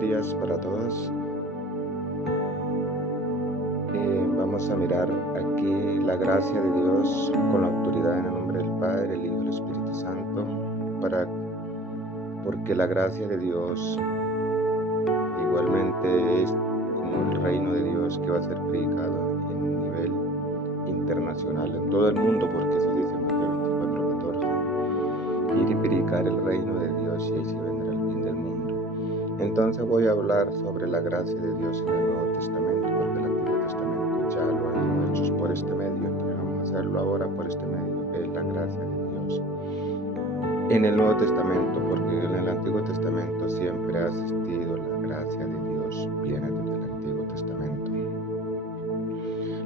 días para todos. Vamos a mirar aquí la gracia de Dios con la autoridad en el nombre del Padre, el Hijo y el Espíritu Santo, porque la gracia de Dios igualmente es como el reino de Dios que va a ser predicado en nivel internacional, en todo el mundo, porque eso dice Mateo 24:14, ir y predicar el reino de Dios y así vendrá el fin del mundo. Entonces voy a hablar sobre la gracia de Dios en el Nuevo Testamento, porque el Antiguo Testamento ya lo hemos hecho por este medio, entonces vamos a hacerlo ahora por este medio, que es la gracia de Dios. En el Nuevo Testamento, porque en el Antiguo Testamento siempre ha existido la gracia de Dios, viene desde el Antiguo Testamento.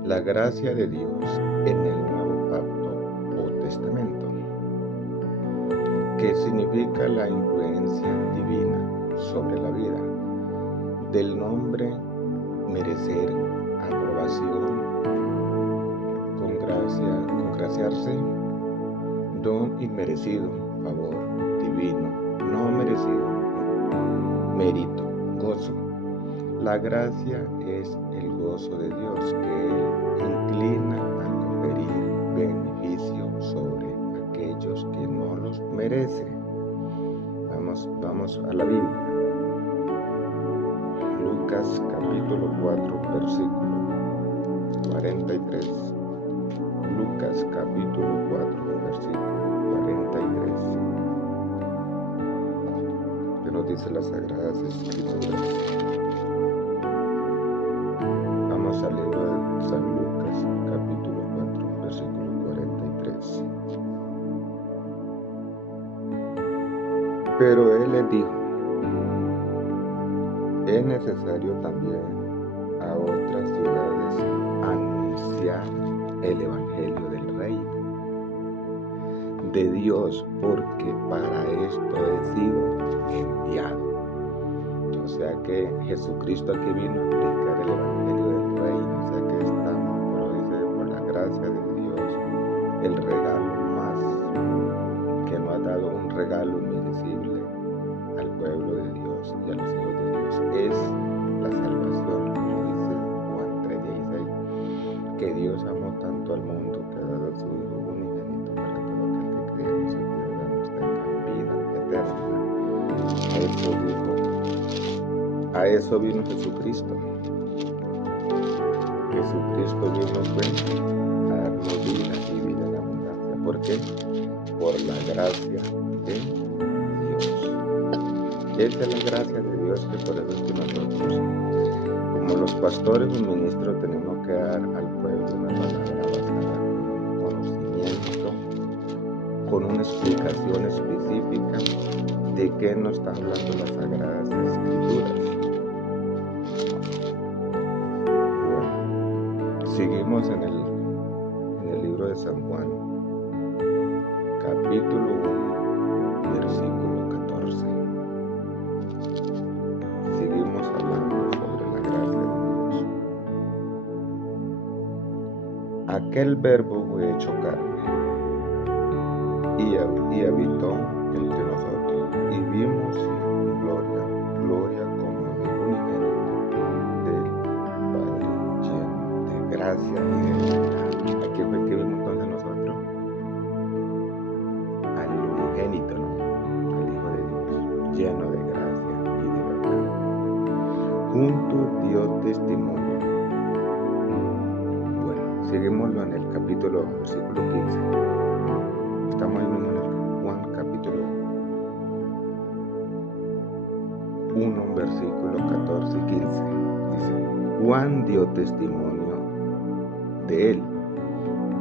La gracia de Dios en el Nuevo Pacto o Testamento, que significa la influencia divina sobre la vida, del nombre merecer, aprobación, congraciarse, don inmerecido, favor divino, no merecido, mérito, gozo. La gracia es el gozo de Dios que Él inclina a conferir beneficio sobre aquellos que no los merecen. Vamos a la Biblia. Lucas capítulo 4, versículo 43. Lucas capítulo 4, versículo 43. Que nos dice las Sagradas Escrituras. Vamos al libro de San Lucas capítulo 4, versículo 43. Pero él les dijo: es necesario también a otras ciudades anunciar el evangelio del reino de Dios, porque para esto he sido enviado. O sea que Jesucristo aquí vino a predicar el evangelio del reino. O sea que estamos, pero dice, por la gracia de Dios, el regalo más que nos ha dado, un regalo inmerecible al pueblo de Dios y a los hijos de Dios, es la salvación, como dice Juan 3:16, que Dios amó tanto al mundo que ha dado a su Hijo unigénito para todo aquel que cree en su vida eterna. A eso vino Jesucristo. Jesucristo vino a darnos vida y vida en abundancia. ¿Por qué? Por la gracia de Dios. Esa es la gracia de Dios, que por eso es que nosotros, como los pastores o ministros, tenemos que dar al pueblo una palabra basada en un conocimiento, con una explicación específica de qué nos está hablando las Sagradas Escrituras. Bueno, seguimos en el libro de San Juan, capítulo 1, versículo 14. Seguimos hablando sobre la gracia de Dios. Aquel verbo fue hecho carne y habitó entre nosotros, y vimos su gloria como el unigénito del Padre, lleno de gracia y de verdad. ¿A quién fue que vimos entonces nosotros? Al unigénito, ¿no? Al Hijo de Dios, lleno de gracia y de verdad. Juntos dio testimonio. Bueno, seguimoslo en el capítulo, versículo 15. Estamos ahí mismo en el Juan capítulo 1, versículo 14 y 15. Dice: Juan dio testimonio de él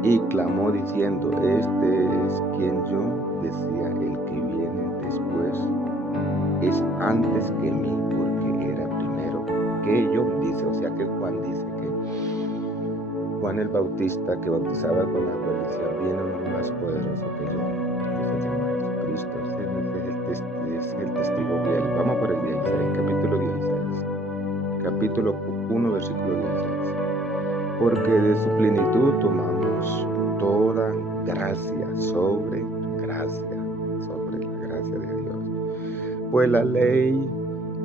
y clamó diciendo: este es quien yo decía, el que viene después es antes que mí, porque era primero que yo. Dice, o sea que Juan dice que Juan el Bautista, que bautizaba con agua, decía: viene uno más poderoso que yo, que se llama Jesucristo. Ese es el testigo fiel. Vamos por el 16, capítulo 16, capítulo 1, versículo 16. Porque de su plenitud tomamos toda gracia sobre la gracia de Dios. Pues la ley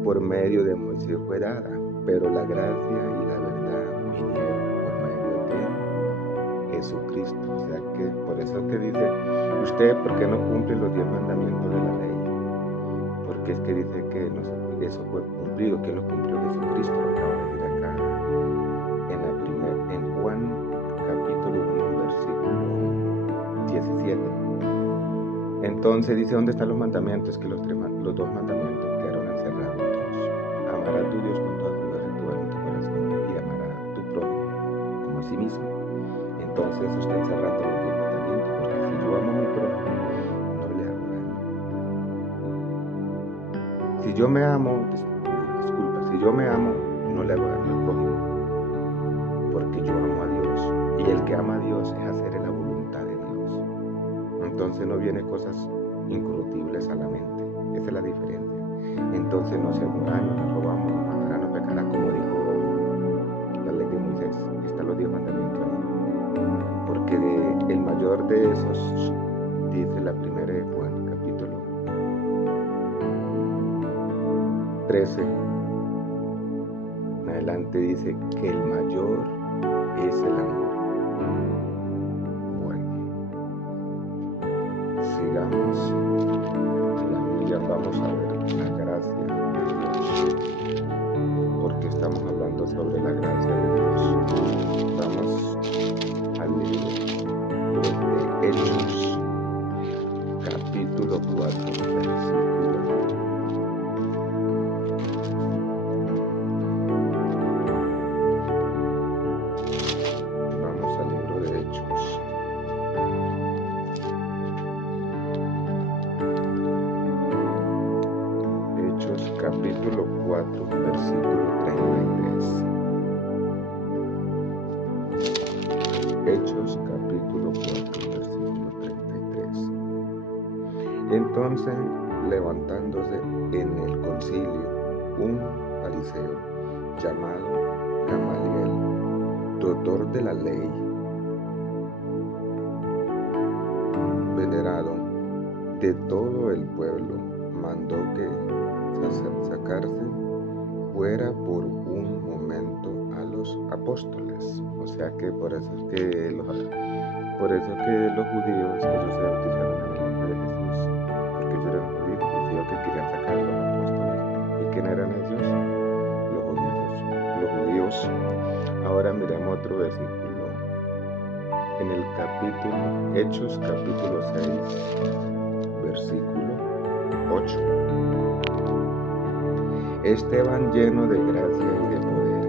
por medio de Moisés fue dada, pero la gracia y la verdad vinieron por medio de Jesucristo. O sea que por eso que dice, usted, ¿por qué no cumple los 10 mandamientos de la ley? Porque es que dice que eso fue cumplido. ¿Quién lo cumplió? Jesucristo, lo acaba de decir acá en Juan capítulo 1, versículo 17. Entonces dice, ¿dónde están los mandamientos? Que los dos mandamientos quedaron encerrados en dos. Amar a tu Dios con toda tu fuerza y tu alma y tu corazón, y amar a tu prójimo como a sí mismo. Entonces eso está encerrando los 10 mandamientos, porque si yo amo a mi prójimo, no le hago daño. Si yo me amo, no le hago daño al prójimo, porque yo amo a Dios, y el que ama a Dios es hacer la voluntad de Dios. Entonces no vienen cosas incorruptibles a la mente. Esa es la diferencia. Entonces no se hará daño, no robamos, no matará, no pecará, como dijo la ley de Moisés. Están los 10 mandamientos ahí. Porque el mayor de esos, dice la primera de Juan, capítulo 13, en adelante dice que el mayor es el amor. Sigamos la Biblia, vamos a ver la gracia de Dios, porque estamos hablando sobre la gracia de Dios. Vamos al libro de Hechos, capítulo 4, versículo. Vamos al libro de Hechos. Capítulo 4, versículo 33. Hechos, capítulo 4, versículo 33. Entonces, levantándose en el concilio, un fariseo llamado Gamaliel, doctor de la ley, venerado de todo el pueblo, mandó que sacarse fuera por un momento a los apóstoles. O sea que por eso es que los judíos, ellos se bautizaron en el nombre de Jesús, porque ellos eran judíos, decían que querían sacar a los apóstoles. ¿Y quién eran ellos? Los judíos. Ahora miremos otro versículo en el capítulo Hechos, capítulo 6, versículo 8. Esteban, lleno de gracia y de poder,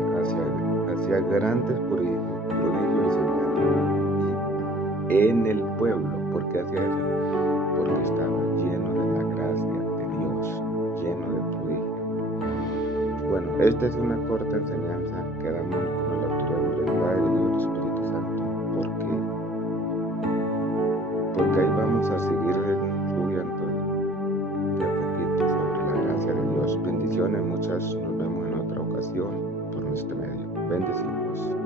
hacía grandes prodigios y señales en el pueblo. ¿Por qué hacía eso? Porque estaba lleno de la gracia de Dios, lleno de prodigio. Bueno, esta es una corta enseñanza que damos con la autoridad del Padre, del Hijo y del Espíritu Santo, porque ahí vamos a seguir estudiando de a poquito sobre la gracia de Dios. Bendiciones, muchas, nos vemos en otra ocasión por este medio. Bendecidos.